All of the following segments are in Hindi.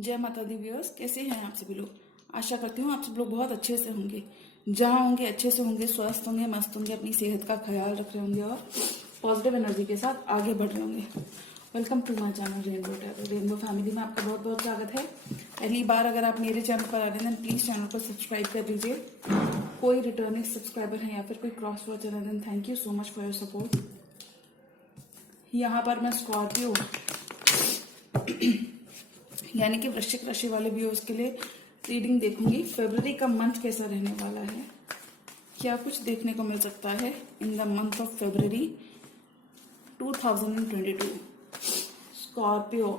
जय माता दी व्यूअर्स, कैसे हैं आप सभी लोग। आशा करती हूँ आप सब लोग बहुत अच्छे से होंगे। जहाँ होंगे अच्छे से होंगे, स्वस्थ होंगे, मस्त होंगे, अपनी सेहत का ख्याल रख रहे होंगे और पॉजिटिव एनर्जी के साथ आगे बढ़ रहे होंगे। Welcome to my channel rainbow tarot. Rainbow family में आपका बहुत बहुत स्वागत है। पहली बार अगर आप मेरे चैनल पर आ रहे हैं प्लीज चैनल को सब्सक्राइब कर लीजिए। कोई रिटर्निंग सब्सक्राइबर है या फिर कोई क्रॉस वॉचर है, then thank you so much for your support. यहाँ पर मैं स्कॉर्पियो यानी कि वृश्चिक राशि वाले व्यूअर्स के लिए रीडिंग देखूंगी। फरवरी का मंथ कैसा रहने वाला है, क्या कुछ देखने को मिल सकता है इन the month of February 2022। Scorpio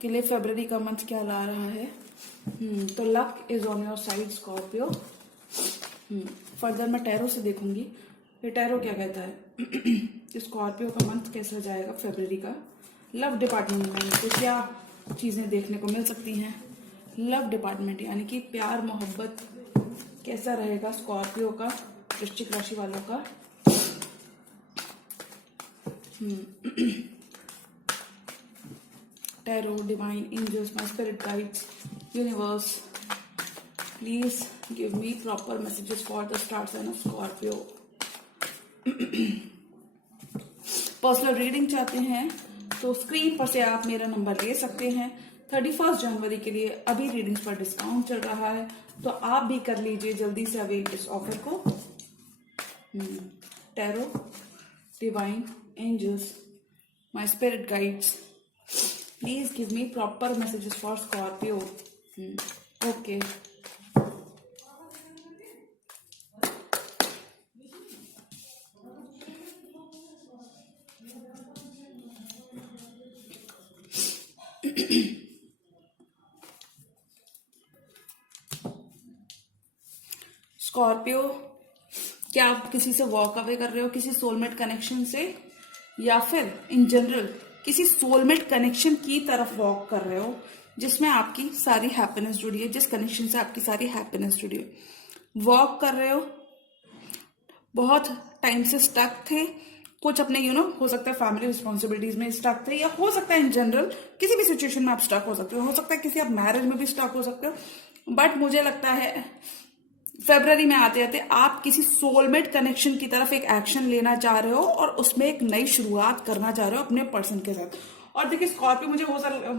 के लिए फरवरी का मंथ क्या ला रहा है। तो luck is on your side Scorpio. Further मैं टैरो से देखूंगी ये टैरो क्या कहता है। स्कॉर्पियो का मंथ कैसा जाएगा फरवरी का। लव डिपार्टमेंट में इनको क्या चीजें देखने को मिल सकती हैं। लव डिपार्टमेंट यानी कि प्यार मोहब्बत कैसा रहेगा स्कॉर्पियो का, वृश्चिक राशि वालों का। Tarot, divine angels, my spirit guides, universe, please give me proper messages for the star sign of Scorpio. Personal reading चाहते हैं तो स्क्रीन पर से आप मेरा नंबर ले सकते हैं। 31 जनवरी के लिए अभी रीडिंग्स पर डिस्काउंट चल रहा है, तो आप भी कर लीजिए जल्दी से अवेल इस ऑफर को। Tarot, divine angels, my spirit guides, please give me proper messages for Scorpio. Okay, Scorpio, क्या आप किसी से वॉक अवे कर रहे हो, किसी सोलमेट कनेक्शन से, या फिर इन जनरल किसी सोलमेट कनेक्शन की तरफ वॉक कर रहे हो जिसमें आपकी सारी हैप्पीनेस जुड़ी है, जिस कनेक्शन से आपकी सारी हैप्पीनेस जुड़ी है। वॉक कर रहे हो, बहुत टाइम से स्टक थे कुछ अपने हो सकता है फैमिली रिस्पॉन्सिबिलिटीज में स्टक थे, या हो सकता है इन जनरल किसी भी सिचुएशन में आप स्टक हो सकते हो सकता है किसी आप मैरिज में भी स्टक हो सकते हो। बट मुझे लगता है फरवरी में आते आते आप किसी सोलमेट कनेक्शन की तरफ एक एक्शन लेना चाह रहे हो और उसमें एक नई शुरुआत करना चाह रहे हो अपने पर्सन के साथ। और देखिए स्कॉर्पियो,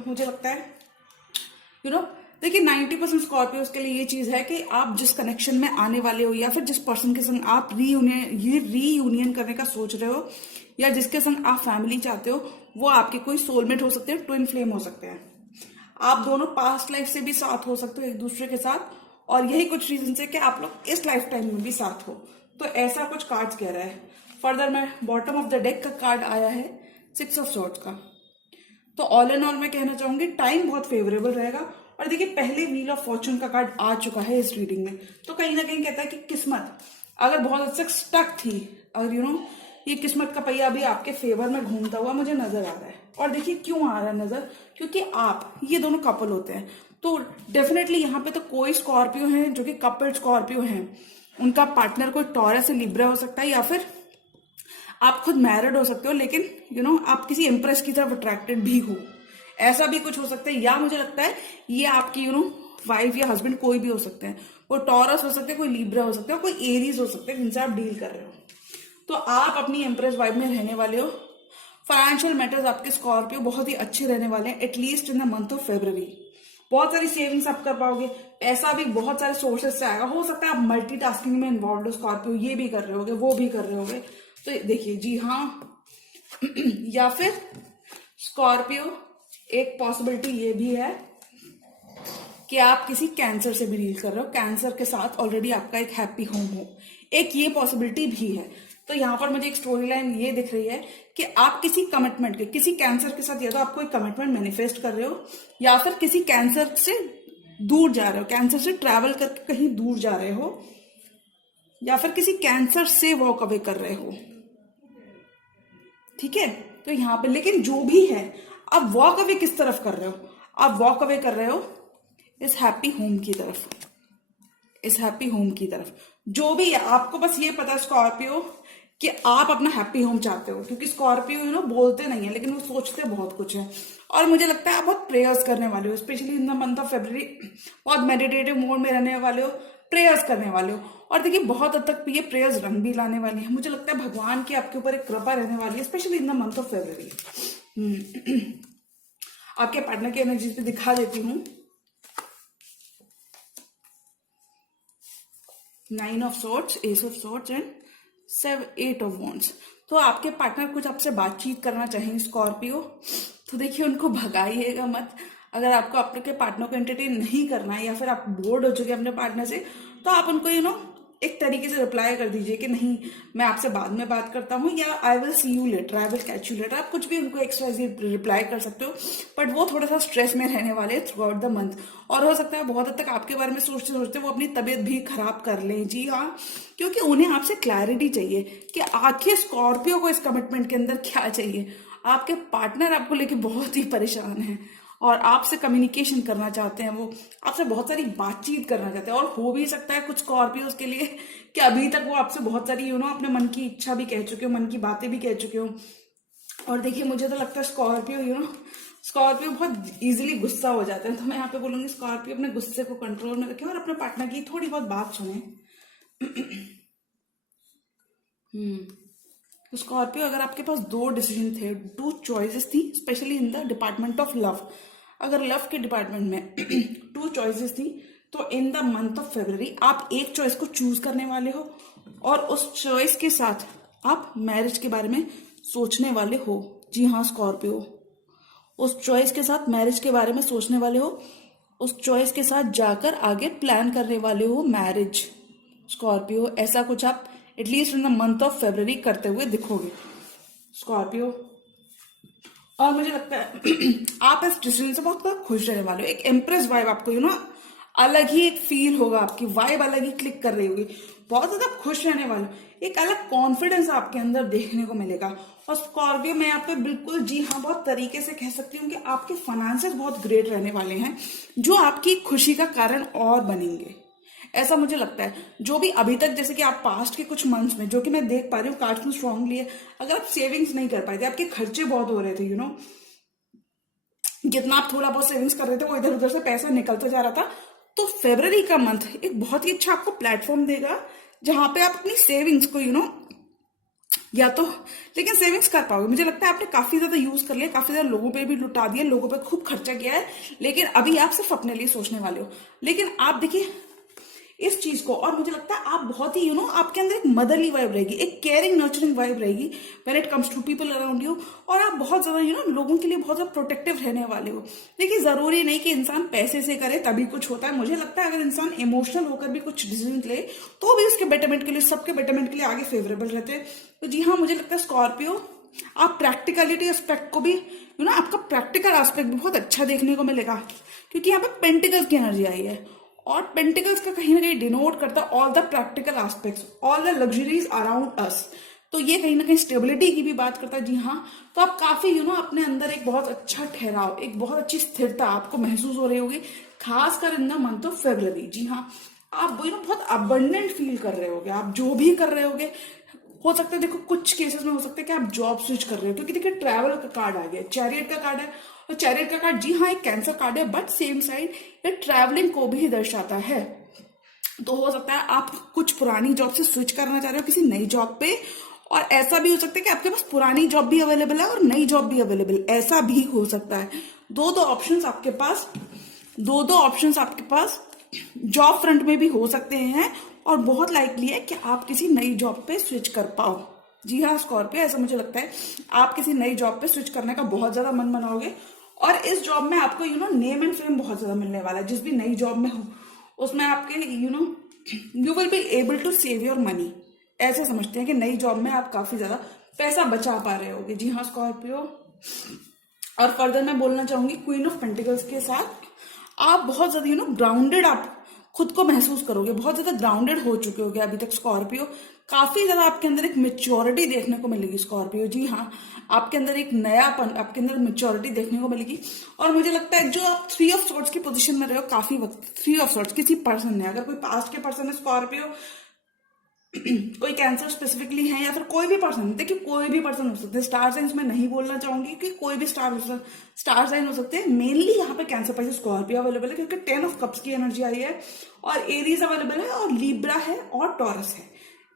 मुझे लगता है देखिए 90% स्कॉर्पियोज के लिए ये चीज है कि आप जिस कनेक्शन में आने वाले हो या फिर जिस पर्सन के संग आप रीयूनियन करने का सोच रहे हो या जिसके संग आप फैमिली चाहते हो, वो आपके कोई सोलमेट हो सकते हैं, ट्विन फ्लेम हो सकते हैं। आप दोनों पास्ट लाइफ से भी साथ हो सकते हो एक दूसरे के साथ, और यही कुछ रीजन है कि आप लोग इस लाइफ टाइम में भी साथ हो। तो ऐसा कुछ कार्ड्स कह रहा है। फर्दर मैं बॉटम ऑफ द डेक का कार्ड आया है 6 ऑफ सॉर्ड्स का। तो ऑल इन ऑल मैं कहना चाहूंगी टाइम बहुत फेवरेबल रहेगा। और देखिए पहले व्हील ऑफ फॉर्चून का कार्ड आ चुका है इस रीडिंग में, तो कहीं ना कहीं कहता है कि किस्मत अगर बहुत हद तक स्टक थी, अगर ये किस्मत का पहिया अभी आपके फेवर में घूमता हुआ मुझे नजर आ रहा है। और देखिए क्यों आ रहा है नजर, क्योंकि आप ये दोनों कपल होते हैं, तो डेफिनेटली यहाँ पे तो कोई स्कॉर्पियो है जो कि कपल स्कॉर्पियो हैं, उनका पार्टनर कोई टॉरस से लिब्रा हो सकता है, या फिर आप खुद मैरिड हो सकते हो, लेकिन आप किसी इंप्रेस की तरफ अट्रैक्टेड भी हो, ऐसा भी कुछ हो सकता है। या मुझे लगता है ये आपकी वाइफ या हस्बैंड कोई भी हो सकते हैं, कोई टॉरस हो सकते हैं, कोई लिब्रा हो सकते हैं, कोई एरीज हो सकते हैं जिनसे आप डील कर रहे हो। तो आप अपनी इंप्रेस वाइफ में रहने वाले हो। फाइनेंशियल मैटर्स आपके स्कॉर्पियो बहुत ही अच्छे रहने वाले हैं, at least in the month of February. बहुत सारी सेविंग्स आप कर पाओगे, पैसा भी बहुत सारे सोर्सेस से आएगा। हो सकता है आप मल्टीटास्किंग में इन्वॉल्व हो स्कॉर्पियो, ये भी कर रहे होगे वो भी कर रहे होगे। तो देखिए जी हाँ या फिर स्कॉर्पियो एक पॉसिबिलिटी ये भी है कि आप किसी कैंसर से भी डील कर रहे हो, कैंसर के साथ ऑलरेडी आपका एक हैप्पी होम हो, एक ये पॉसिबिलिटी भी है। तो यहाँ पर मुझे एक स्टोरी लाइन ये दिख रही है कि आप किसी कमिटमेंट के, किसी कैंसर के साथ या तो आप कोई कमिटमेंट मैनिफेस्ट कर रहे हो, या फिर किसी कैंसर से दूर जा रहे हो, कैंसर से ट्रैवल करके कहीं दूर जा रहे हो, या फिर किसी कैंसर से वॉक अवे कर रहे हो। ठीक है, तो यहाँ पे लेकिन जो भी है, आप वॉक अवे किस तरफ कर रहे हो, आप वॉक अवे कर रहे हो इस हैप्पी होम की तरफ, इस हैप्पी होम की तरफ। जो भी है आपको बस ये पता स्कॉर्पियो कि आप अपना हैप्पी होम चाहते हो, क्योंकि स्कॉर्पियो बोलते नहीं है लेकिन वो सोचते बहुत कुछ है। और मुझे लगता है आप बहुत प्रेयर्स करने वाले हो, specially in the month of February बहुत मेडिटेटिव मोड में रहने वाले हो, प्रेयर्स करने वाले हो। और देखिए बहुत हद तक ये प्रेयर्स रंग भी लाने वाली है। मुझे लगता है भगवान की आपके ऊपर एक कृपा रहने वाली है, specially in the month of February. आपके पार्टनर की एनर्जीज पे दिखा देती हूँ। 9 of swords, ace of swords and 8 of wands. तो आपके पार्टनर कुछ आपसे बातचीत करना चाहेंगे स्कॉर्पियो, तो देखिए उनको भगाइएगा मत। अगर आपको आपके पार्टनर को एंटरटेन नहीं करना है या फिर आप बोर्ड हो चुके हैं अपने पार्टनर से, तो आप उनको एक तरीके से रिप्लाई कर दीजिए कि नहीं मैं आपसे बाद में बात करता हूँ, या I will see you later, I will catch you later. आप कुछ भी उनको एक्सट्रा रिप्लाई कर सकते हो, बट वो थोड़ा सा स्ट्रेस में रहने वाले हैं थ्रू आउट द मंथ। और हो सकता है बहुत हद तक आपके बारे में सोचते सोचते वो अपनी तबीयत भी खराब कर लें। जी हाँ, क्योंकि उन्हें आपसे क्लैरिटी चाहिए कि आखिर स्कॉर्पियो को इस कमिटमेंट के अंदर क्या चाहिए। आपके पार्टनर आपको लेके बहुत ही परेशान है और आपसे कम्युनिकेशन करना चाहते हैं, वो आपसे बहुत सारी बातचीत करना चाहते हैं। और हो भी सकता है कुछ स्कॉर्पियोज के लिए कि अभी तक वो आपसे बहुत सारी अपने मन की इच्छा भी कह चुके हो, मन की बातें भी कह चुके हो। और देखिए मुझे तो लगता है स्कॉर्पियो बहुत इजीली गुस्सा हो जाते हैं। तो मैं यहाँ पे बोलूंगी स्कॉर्पियो अपने गुस्से को कंट्रोल में रखें और अपने पार्टनर की थोड़ी बहुत बात सुने। तो स्कॉर्पियो, अगर आपके पास 2 डिसीजन थे, 2 चॉइसेस थी, specially in the department of love, अगर लव के डिपार्टमेंट में 2 चॉइसेस थी, तो इन द मंथ ऑफ फेब्रवरी आप एक चॉइस को चूज करने वाले हो और उस चॉइस के साथ आप मैरिज के बारे में सोचने वाले हो। जी हाँ स्कॉर्पियो, उस चॉइस के साथ मैरिज के बारे में सोचने वाले हो, उस चॉइस के साथ जाकर आगे प्लान करने वाले हो मैरिज। स्कॉर्पियो, ऐसा कुछ आप at least in the month of February करते हुए दिखोगे स्कॉर्पियो। और मुझे लगता है आप इस डिसीजन से बहुत खुश रहने वाले हो। एक एम्प्रेस वाइब आपको अलग ही एक फील होगा, आपकी वाइब अलग ही क्लिक कर रही होगी, बहुत ज्यादा खुश रहने वाले हो। एक अलग कॉन्फिडेंस आपके अंदर देखने को मिलेगा। और स्कॉर्पियो, मैं यहाँ पे बिल्कुल जी हाँ बहुत तरीके से कह सकती हूँ कि आपके फाइनेंसेस बहुत ग्रेट रहने वाले हैं, जो आपकी खुशी का कारण और बनेंगे, ऐसा मुझे लगता है। जो भी अभी तक, जैसे कि आप पास्ट के कुछ मंथ्स में, जो कि मैं देख पा रही हूँ कार्ड्स में स्ट्रांगली है, अगर आप सेविंग्स नहीं कर पाए थे, आपके खर्चे बहुत हो रहे थे, जितना आप थोड़ा बहुत सेविंग्स कर रहे थे वो इधर उधर से पैसा निकलता जा रहा था, तो फेब्रवरी का मंथ एक बहुत ही अच्छा आपको प्लेटफॉर्म देगा जहां पे आप अपनी सेविंग्स को या तो, लेकिन सेविंग्स कर पाओगे। मुझे लगता है आपने काफी ज्यादा यूज कर लिया, काफी ज्यादा लोगों पे भी लुटा दिया, लोगों पे खूब खर्चा किया है, लेकिन अभी आप सिर्फ अपने लिए सोचने वाले हो। लेकिन आप देखिए इस चीज को, और मुझे लगता है आप बहुत ही आपके अंदर एक मदरली वाइब रहेगी, एक केयरिंग नर्चरिंग वाइब रहेगी when it comes to people around you. और आप बहुत ज्यादा लोगों के लिए बहुत ज्यादा प्रोटेक्टिव रहने वाले हो। देखिए जरूरी नहीं कि इंसान पैसे से करे तभी कुछ होता है। मुझे लगता है अगर इंसान इमोशनल होकर भी कुछ डिसीजन ले तो भी उसके बेटरमेंट के लिए, सबके बेटरमेंट के लिए आगे फेवरेबल रहते हैं। तो जी हाँ, मुझे लगता है स्कॉर्पियो आप प्रैक्टिकलिटी एस्पेक्ट को भी आपका प्रैक्टिकल एस्पेक्ट भी बहुत अच्छा देखने को मिलेगा, क्योंकि यहाँ पे पेंटिकल्स की एनर्जी आई है और पेंटिकल्स का कहीं ना कहीं डिनोट करता है all the practical aspects, all the luxuries around us. तो ये कहीं ना कहीं स्टेबिलिटी की भी बात करता है। जी हाँ, तो आप काफी अपने अंदर एक बहुत अच्छा ठहराव, एक बहुत अच्छी स्थिरता आपको महसूस हो रही होगी, खासकर in the month of February. जी हाँ, आप बहुत अबंडेंट फील कर रहे होगे, आप जो भी कर रहे होगे। हो सकता है, देखो कुछ केसेस में हो सकता है कि आप जॉब स्विच कर रहे हो, क्योंकि देखिए ट्रैवल का कार्ड आ गया, चैरियट का कार्ड है, और चैरियट का कार्ड जी हाँ एक कैंसर कार्ड है, बट सेम साइड ये ट्रैवलिंग को भी दर्शाता है। तो हो सकता है आप कुछ पुरानी जॉब से स्विच करना चाह रहे हो किसी नई जॉब पे, और ऐसा भी हो सकता है कि आपके पास पुरानी जॉब भी अवेलेबल है और नई जॉब भी अवेलेबल, ऐसा भी हो सकता है। दो ऑप्शंस आपके पास जॉब फ्रंट में भी हो सकते हैं, और बहुत लाइकली है कि आप किसी नई जॉब पे स्विच कर पाओ। जी हाँ स्कॉर्पियो, ऐसा मुझे लगता है आप किसी नई जॉब पे स्विच करने का बहुत ज्यादा मन बनाओगे, और इस जॉब में आपको नेम एंड फेम बहुत ज्यादा मिलने वाला है। जिस भी नई जॉब में हो उसमें आपके you will be able to save your money, ऐसे समझते हैं कि नई जॉब में आप काफी ज्यादा पैसा बचा पा रहे होगे। जी हाँ स्कॉर्पियो, और फर्दर मैं बोलना चाहूंगी क्वीन ऑफ पेंटिकल्स के साथ आप बहुत ज्यादा ग्राउंडेड आप खुद को महसूस करोगे, बहुत ज्यादा ग्राउंडेड हो चुके होगे अभी तक स्कॉर्पियो। काफी ज्यादा आपके अंदर एक मेच्योरिटी देखने को मिलेगी स्कॉर्पियो। जी हाँ, आपके अंदर एक नयापन, आपके अंदर मेच्योरिटी देखने को मिलेगी। और मुझे लगता है जो आप 3 ऑफ सॉर्ट्स की पोजीशन में रहे हो काफी वक्त, 3 ऑफ सॉर्ट्स किसी पर्सन ने, अगर कोई पास्ट के पर्सन है स्कॉर्पियो, कोई कैंसर स्पेसिफिकली है या फिर कोई भी पर्सन, देखिए कोई भी पर्सन हो सकते हैं, स्टार साइंस में नहीं बोलना चाहूंगी कि कोई भी स्टार साइन हो सकते हैं। मेनली यहाँ पे कैंसर पाइसेस स्कॉर्पियो अवेलेबल है क्योंकि 10 ऑफ कप्स की एनर्जी आई है, और एरीज अवेलेबल है, और लिब्रा है, और टॉरस है।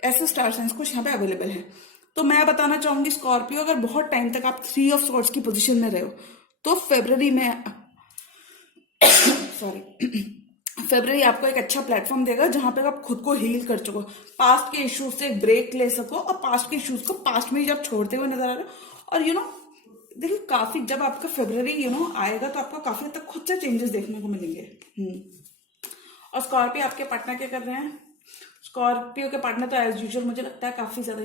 ऐसे स्टार साइंस कुछ यहाँ पे अवेलेबल है। तो मैं बताना चाहूंगी स्कॉर्पियो, अगर बहुत टाइम तक आप 3 ऑफ सॉर्ट्स की पोजिशन में रहे हो तो फेब्रवरी में सॉरी फेब्रवरी आपको एक अच्छा प्लेटफॉर्म देगा जहां पे आप खुद को हील कर सको, पास्ट के इश्यूज से एक ब्रेक ले सको, और पास्ट के इश्यूज को पास्ट में ही जब छोड़ते हुए नजर आ रहे हो। और देखिए काफी जब आपका फेब्रवरी आएगा तो आपको काफी हद तक खुद से चेंजेस देखने को मिलेंगे। और स्कॉर्पियो आपके पार्टनर क्या कर रहे हैं? स्कॉर्पियो के पार्टनर तो एज यूजुअल मुझे लगता है काफी ज्यादा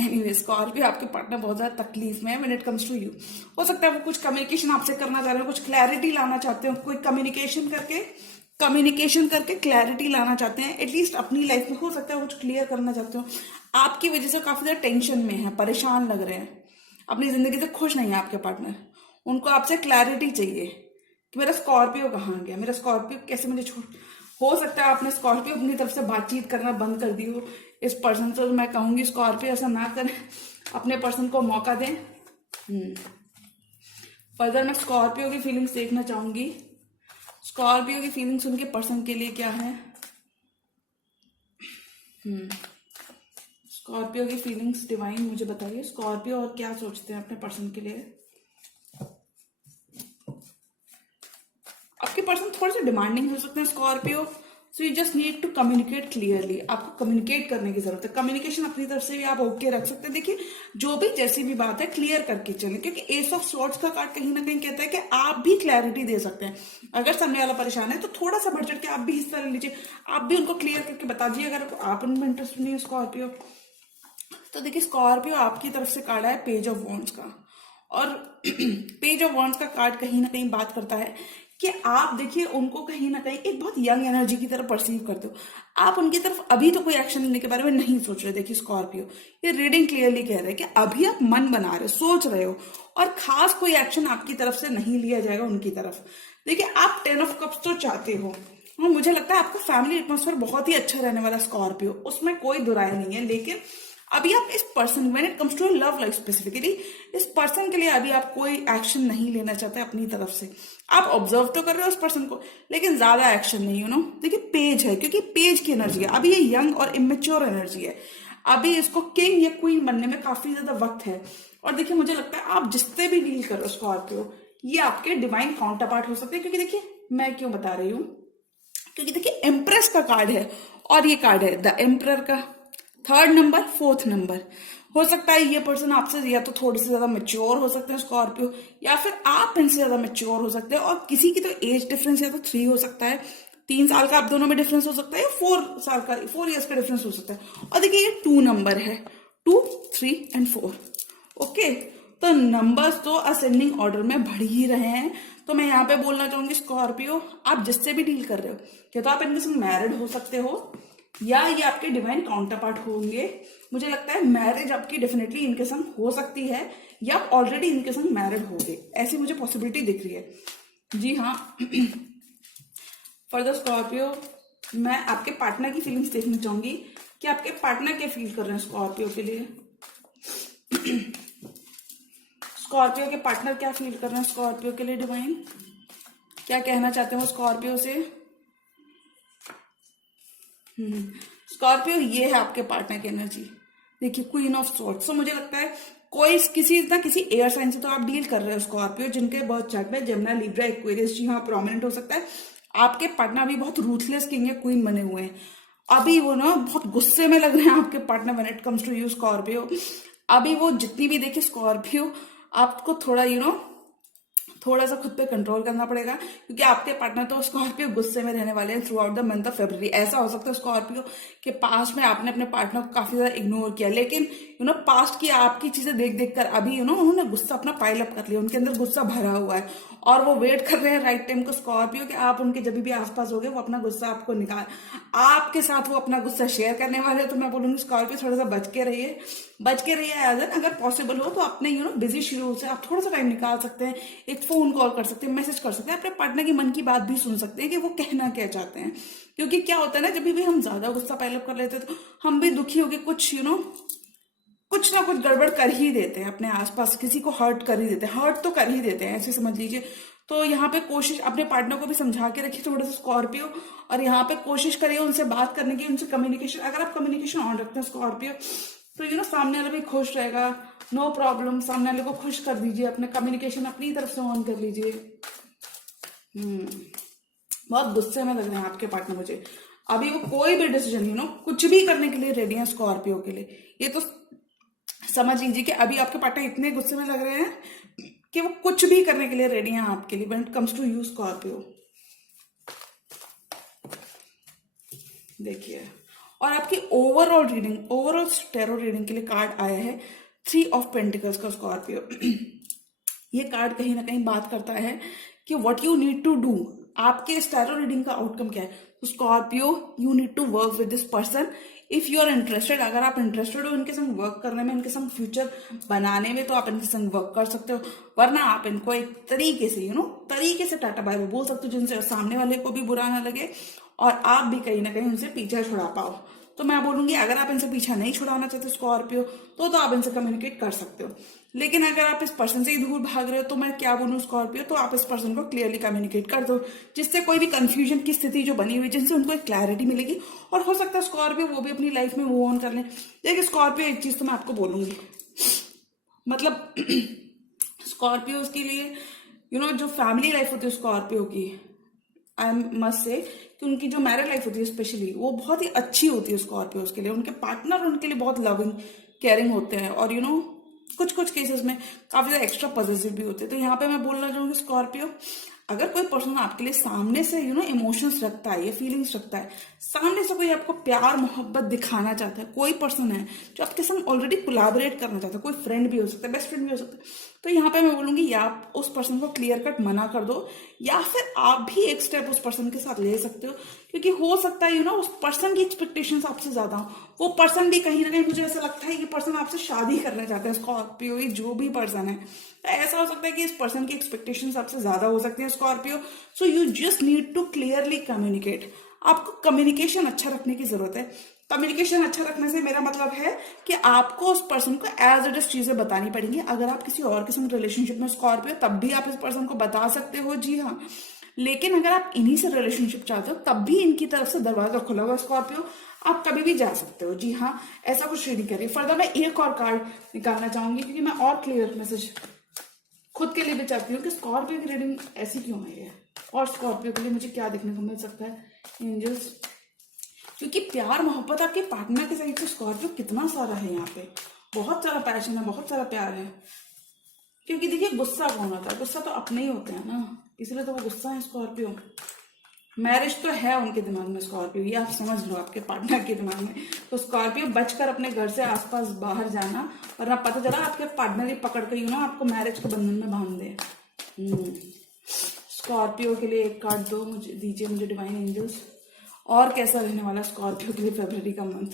एनीवे स्कॉर्पियो आपके पार्टनर बहुत ज्यादा तकलीफ में है when it comes to you. हो सकता है वो कुछ कम्युनिकेशन आपसे करना चाह रहे हो, कुछ क्लैरिटी लाना चाहते हो, कोई कम्युनिकेशन करके क्लैरिटी लाना चाहते हैं, एटलीस्ट अपनी लाइफ में हो सकता है कुछ क्लियर करना चाहते हो। आपकी वजह से काफी ज्यादा टेंशन में है, परेशान लग रहे हैं, अपनी जिंदगी से खुश नहीं है आपके पार्टनर। उनको आपसे क्लैरिटी चाहिए कि मेरा स्कॉर्पियो कहाँ गया, मेरा स्कॉर्पियो कैसे मुझे छोड़। हो सकता है आपने स्कॉर्पियो अपनी तरफ से बातचीत करना बंद कर दी हो इस पर्सन से। मैं कहूंगी स्कॉर्पियो ऐसा ना करें, अपने पर्सन को मौका दें। फर्दर मैं स्कॉर्पियो की फीलिंग्स देखना चाहूंगी। स्कॉर्पियो की फीलिंग्स उनके पर्सन के लिए क्या है? स्कॉर्पियो की फीलिंग्स डिवाइन मुझे बताइए, स्कॉर्पियो और क्या सोचते हैं अपने पर्सन के लिए। आपके पर्सन थोड़े से डिमांडिंग हो सकते हैं Scorpio, so you just need to communicate clearly. आपको कम्युनिकेट करने की जरूरत है, कम्युनिकेशन अपनी तरफ से भी आप ओके रख सकते हैं। देखिए जो भी जैसी भी बात है क्लियर करके चलें, क्योंकि एस ऑफ स्वॉर्ड्स का कार्ड कहीं ना कहीं कहता है कि आप भी क्लैरिटी दे सकते हैं। अगर सामने वाला परेशान है तो थोड़ा सा बढ़ चढ़ के आप भी हिस्सा ले लीजिए, आप भी उनको क्लियर करके बता दीजिए अगर आप उनमें इंटरेस्ट नहीं है स्कॉर्पियो। तो देखिए स्कॉर्पियो आपकी तरफ से कार्ड है पेज ऑफ वॉन्ड्स का, और पेज ऑफ वॉन्ड्स का कार्ड कहीं ना कहीं बात करता है कि आप देखिए उनको कहीं ना कहीं एक बहुत यंग एनर्जी की तरफ परसीव करते हो। आप उनकी तरफ अभी तो कोई एक्शन लेने के बारे में नहीं सोच रहे। देखिए स्कॉर्पियो, ये रीडिंग क्लियरली कह रहा है कि अभी आप मन बना रहे हो, सोच रहे हो, और खास कोई एक्शन आपकी तरफ से नहीं लिया जाएगा उनकी तरफ। देखिए आप 10 ऑफ कप्स तो चाहते हो, और मुझे लगता है आपका फैमिली एटमॉस्फेयर बहुत ही अच्छा रहने वाला स्कॉर्पियो, उसमें कोई दुराय नहीं है। लेकिन अभी आप इस person, when it comes to love life specifically, इस पर्सन के लिए अभी आप कोई एक्शन नहीं लेना चाहते अपनी तरफ से। आप ऑब्जर्व तो कर रहे हो उस पर्सन को, लेकिन ज्यादा एक्शन नहीं। देखिए पेज है, क्योंकि पेज की एनर्जी है, अभी ये यंग और इमेच्योर एनर्जी है, अभी इसको किंग या क्वीन बनने में काफी ज्यादा वक्त है। और देखिए मुझे लगता है आप जिससे भी डील कर रहे हो स्कॉर्पियो, ये आपके डिवाइन काउंटर पार्ट हो सकते हैं। क्योंकि देखिए मैं क्यों बता रही हूँ, क्योंकि देखिए एम्प्रेस का कार्ड है, और ये कार्ड है द एम्परर का 3rd नंबर 4th नंबर। हो सकता है ये पर्सन आपसे या तो थोड़े से ज्यादा मेच्योर हो सकते हैं स्कॉर्पियो, या फिर आप इनसे ज्यादा मेच्योर हो सकते हैं। और किसी की तो एज डिफरेंस या तो 3 हो सकता है, 3 साल का आप दोनों में डिफरेंस हो सकता है, या 4 ईयर्स का डिफरेंस हो सकता है। और देखिए ये 2 नंबर है, 2, 3 एंड 4। ओके, तो नंबर्स तो असेंडिंग ऑर्डर में बढ़ ही रहे हैं। तो मैं यहाँ पे बोलना चाहूंगी स्कॉर्पियो, आप जिससे भी डील कर रहे हो, या तो आप इनके साथ मैरिड हो सकते हो, या ये आपके डिवाइन काउंटर पार्ट होंगे। मुझे लगता है मैरिज आपकी डेफिनेटली इनके संग हो सकती है, या आप ऑलरेडी इनके संग मैरिड हो गए, ऐसी मुझे पॉसिबिलिटी दिख रही है। जी हाँ। फॉर द स्कॉर्पियो, मैं आपके पार्टनर की फीलिंग्स देखना चाहूंगी कि आपके पार्टनर क्या फील कर रहे हैं स्कॉर्पियो के लिए। स्कॉर्पियो के पार्टनर क्या फील कर रहे हैं स्कॉर्पियो के लिए, डिवाइन क्या कहना चाहते हो स्कॉर्पियो से। स्कॉर्पियो, ये है आपके पार्टनर की एनर्जी। देखिए क्वीन ऑफ सॉर्ड्स। तो मुझे लगता है कोई किसी ना किसी एयर साइन से तो आप डील कर रहे हो स्कॉर्पियो, जिनके बहुत चार्ट में जेमिनी, लिब्रा, एक्वेरियस, जी हाँ प्रोमिनेंट हो सकता है। आपके पार्टनर भी बहुत रूथलेस किंग या क्वीन बने हुए हैं, अभी वो ना बहुत गुस्से में लग रहे हैं आपके partner when it comes to you Scorpio. अभी वो जितनी भी देखिए स्कॉर्पियो, आपको थोड़ा थोड़ा सा खुद पे कंट्रोल करना पड़ेगा, क्योंकि आपके पार्टनर तो स्कॉर्पियो गुस्से में रहने वाले हैं through out the month of February. ऐसा हो सकता है स्कॉर्पियो के पास्ट में आपने अपने पार्टनर को काफी ज्यादा इग्नोर किया, लेकिन पास्ट की आपकी चीजें देख देख कर अभी उन्होंने गुस्सा अपना पाइल अप कर लिया, उनके अंदर गुस्सा भरा हुआ है, और वो वेट कर रहे हैं राइट टाइम को स्कॉर्पियो कि आप उनके जब भी आसपास हो गए वो अपना गुस्सा आपको निकाल, आपके साथ वो अपना गुस्सा शेयर करने वाले हैं। तो मैं बोलूंगी स्कॉर्पियो थोड़ा सा बच के रहिए एज एन, अगर पॉसिबल हो तो अपने बिजी शेड्यूल से आप थोड़ा सा टाइम निकाल सकते हैं, एक फोन कॉल कर सकते हैं, मैसेज कर सकते हैं, अपने पार्टनर की मन की बात भी सुन सकते हैं कि वो कहना क्या चाहते हैं। क्योंकि क्या होता है ना, जब भी हम ज्यादा गुस्सा पाइल अप कर लेते हैं तो हम भी दुखी होके कुछ कुछ ना कुछ गड़बड़ कर ही देते हैं, अपने आसपास किसी को हर्ट कर ही देते हैं, हर्ट तो कर ही देते हैं, ऐसे समझ लीजिए। तो यहाँ पे कोशिश अपने पार्टनर को भी समझा के रखिए थोड़ा सा स्कॉर्पियो, और यहाँ पे कोशिश करिए उनसे बात करने की, उनसे कम्युनिकेशन, अगर आप कम्युनिकेशन ऑन रखते हैं स्कॉर्पियो, तो सामने वाला भी खुश रहेगा, नो प्रॉब्लम, सामने वाले को खुश कर दीजिए, अपने कम्युनिकेशन अपनी तरफ से ऑन कर लीजिए। बहुत गुस्से में लग रहे हैं आपके पार्टनर मुझे, अभी वो कोई भी डिसीजन कुछ भी करने के लिए रेडी है स्कॉर्पियो के लिए। ये तो समझ लीजिए कि अभी आपके पार्टनर इतने गुस्से में लग रहे हैं कि वो कुछ भी करने के लिए रेडी हैं आपके लिए, when it comes to you Scorpio. देखिए, और आपकी overall reading, overall tarot reading के लिए कार्ड आया है 3 ऑफ पेंटिकल्स का स्कॉर्पियो। ये कार्ड कहीं ना कहीं बात करता है कि what you need to do, आपके इस टैरो रीडिंग का आउटकम क्या है। Scorpio, you need to work with this person if you are interested. अगर आप इंटरेस्टेड हो इनके संग वर्क करने में, इनके संग फ्यूचर बनाने में, तो आप इनके संग वर्क कर सकते हो। वरना आप इनको एक तरीके से तरीके से टाटा बाय बाय बोल सकते हो, जिनसे सामने वाले को भी बुरा ना लगे और आप भी कहीं ना कहीं उनसे पीछा छुड़ा पाओ। तो मैं बोलूंगी अगर आप इनसे पीछा नहीं छुड़ाना चाहते स्कॉर्पियो, तो आप इनसे कम्युनिकेट कर सकते हो। लेकिन अगर आप इस पर्सन से ही दूर भाग रहे हो, तो मैं क्या बोलूं स्कॉर्पियो, तो आप इस पर्सन को क्लियरली कम्युनिकेट कर दो, जिससे कोई भी कंफ्यूजन की स्थिति जो बनी हुई, जिनसे उनको एक क्लैरिटी मिलेगी, और हो सकता है स्कॉर्पियो वो भी अपनी लाइफ में मूव ऑन कर ले। देखिए स्कॉर्पियो, एक चीज तो मैं आपको बोलूंगी, मतलब स्कॉर्पियो के लिए जो फैमिली लाइफ होती है स्कॉर्पियो की, आई मस्ट से कि उनकी जो मैरिड लाइफ होती है स्पेशली, वो बहुत ही अच्छी होती है स्कॉर्पियोज के लिए। उनके पार्टनर उनके लिए बहुत लविंग केयरिंग होते हैं, और कुछ कुछ केसेस में काफी ज्यादा एक्स्ट्रा पॉजिटिव भी होते हैं। तो यहाँ पे मैं बोलना चाहूंगी स्कॉर्पियो, अगर कोई पर्सन आपके लिए सामने से इमोशंस रखता है या फीलिंग्स रखता है, सामने से कोई आपको प्यार मोहब्बत दिखाना चाहता है, कोई पर्सन है जो आपके संग ऑलरेडी कोलैबोरेट करना चाहता है, कोई फ्रेंड भी हो सकता है, बेस्ट फ्रेंड भी हो सकता है, तो यहाँ पे मैं बोलूंगी या आप उस पर्सन को क्लियर कट मना कर दो, या फिर आप भी एक स्टेप उस पर्सन के साथ ले सकते हो। क्योंकि हो सकता है उस पर्सन की एक्सपेक्टेशंस आपसे ज्यादा हो, वो पर्सन भी कहीं ना कहीं, मुझे ऐसा लगता है कि पर्सन आपसे शादी करना चाहता है स्कॉर्पियो, जो भी पर्सन है, तो ऐसा हो सकता है कि इस पर्सन की एक्सपेक्टेशंस आपसे ज्यादा हो सकती है Scorpio. So you just need to clearly communicate. आपको कम्युनिकेशन अच्छा रखने की जरूरत है। कम्युनिकेशन अच्छा रखने से मेरा मतलब है कि आपको उस पर्सन को एज इट इज चीजें बतानी पड़ेंगी। अगर आप किसी और किस्म के रिलेशनशिप में स्कॉर्पियो, तब भी आप इस पर्सन को बता सकते हो, जी हाँ। लेकिन अगर आप इन्हीं से रिलेशनशिप चाहते हो, तब भी इनकी तरफ से दरवाजा खुला हुआ स्कॉर्पियो, आप कभी भी जा सकते हो, जी हाँ। ऐसा कुछ रीडिंग करिए। फर्दर मैं एक और कार्ड निकालना चाहूंगी, क्योंकि मैं और क्लियर मैसेज खुद के लिए भी चाहती हूँ कि स्कॉर्पियो की रीडिंग ऐसी क्यों आई है, और स्कॉर्पियो के लिए मुझे क्या देखने को मिल सकता है एंजल्स। क्योंकि प्यार मोहब्बत आपके पार्टनर के साइड से स्कॉर्पियो कितना सारा है, यहाँ पे बहुत सारा पैशन है, बहुत सारा प्यार है। क्योंकि देखिए गुस्सा कौन होता है, गुस्सा तो अपने ही होते हैं ना, इसलिए तो वो गुस्सा है स्कॉर्पियो। मैरिज तो है उनके दिमाग में स्कॉर्पियो, ये आप समझ लो, आपके पार्टनर के दिमाग में। तो स्कॉर्पियो बचकर अपने घर से आसपास बाहर जाना, वरना पता चला आपके पार्टनर ही पकड़ के आपको मैरिज के बंधन में बांध दे। स्कॉर्पियो के लिए एक कार्ड दो मुझे, दीजिए मुझे डिवाइन एंजल्स। और कैसा रहने वाला स्कॉर्पियो के लिए फरवरी का मंथ।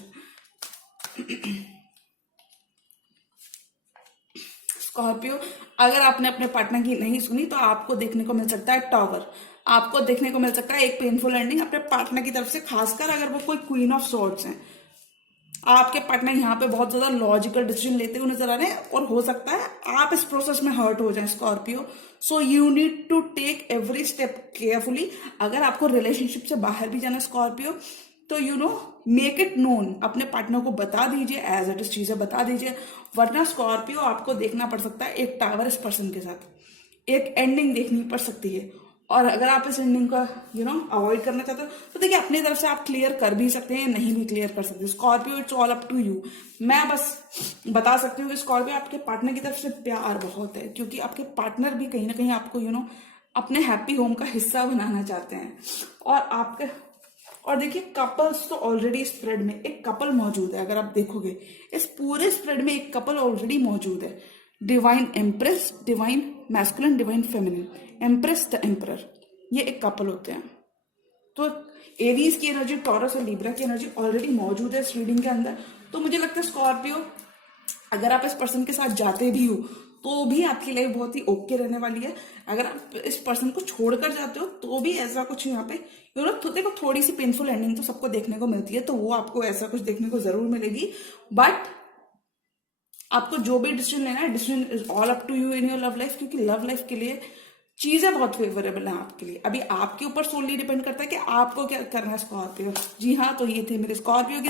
स्कॉर्पियो, अगर आपने अपने पार्टनर की नहीं सुनी, तो आपको देखने को मिल सकता है टॉवर, आपको देखने को मिल सकता है एक पेनफुल एंडिंग अपने पार्टनर की तरफ से, खासकर अगर वो कोई क्वीन ऑफ सॉर्ड्स हैं। आपके पार्टनर यहाँ पे बहुत ज्यादा लॉजिकल डिसीजन लेते हुए नजर आ रहे हैं, और हो सकता है आप इस प्रोसेस में हर्ट हो जाए Scorpio. So you need to take every step carefully. अगर आपको रिलेशनशिप से बाहर भी जाना स्कॉर्पियो, तो मेक इट नोन, अपने पार्टनर को बता दीजिए, एज इट इज चीजें बता दीजिए। वरना स्कॉर्पियो आपको देखना पड़ सकता है एक टावर इस पर्सन के साथ, एक एंडिंग देखनी पड़ सकती है। और अगर आप इस एंडिंग का अवॉइड करना चाहते हो, तो देखिए अपनी तरफ से आप क्लियर कर भी सकते हैं, नहीं भी क्लियर कर सकते Scorpio, it's all up to you. मैं बस बता सकती हूँ कि स्कॉर्पियो, आपके पार्टनर की तरफ से प्यार बहुत है, क्योंकि आपके पार्टनर भी कहीं ना कहीं आपको अपने हैप्पी होम का हिस्सा बनाना चाहते हैं। और देखिए कपल्स तो ऑलरेडी स्प्रेड में एक कपल मौजूद है। अगर आप देखोगे इस पूरे स्प्रेड में एक कपल ऑलरेडी मौजूद है, divine empress, divine masculine, divine feminine, empress the emperor, ये एक कपल होते हैं। तो एरीज की एनर्जी, टॉरस और लिब्रा की एनर्जी ऑलरेडी मौजूद है इस रीडिंग के अंदर। तो मुझे लगता है स्कॉर्पियो, अगर आप इस पर्सन के साथ जाते भी हो, तो भी आपकी लाइफ बहुत ही ओके रहने वाली है। अगर आप इस पर्सन को छोड़कर जाते हो तो भी ऐसा कुछ यहाँ पे देखो, थोड़ी सी पेनफुल एंडिंग तो सबको देखने को मिलती है, तो वो आपको ऐसा कुछ देखने को जरूर मिलेगी। बट आपको जो भी डिसीजन लेना है, decision is all up to you in your love life, क्योंकि लव लाइफ के लिए चीजें बहुत फेवरेबल हैं आपके लिए। अभी आपके ऊपर सोलली डिपेंड करता है कि आपको क्या करना है स्कॉर्पियो। जी हाँ, तो ये थे मेरे स्कॉर्पियो की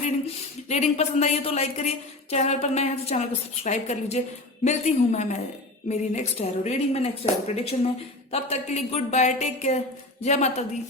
रीडिंग पसंद आई है तो लाइक करिए, चैनल पर नए हैं तो चैनल को सब्सक्राइब कर लीजिए। मिलती हूँ मैं मेरी नेक्स्ट टैरो रीडिंग में, नेक्स्ट टैरो प्रेडिक्शन में। तब तक के लिए गुड बाय, टेक केयर, जय माता दी।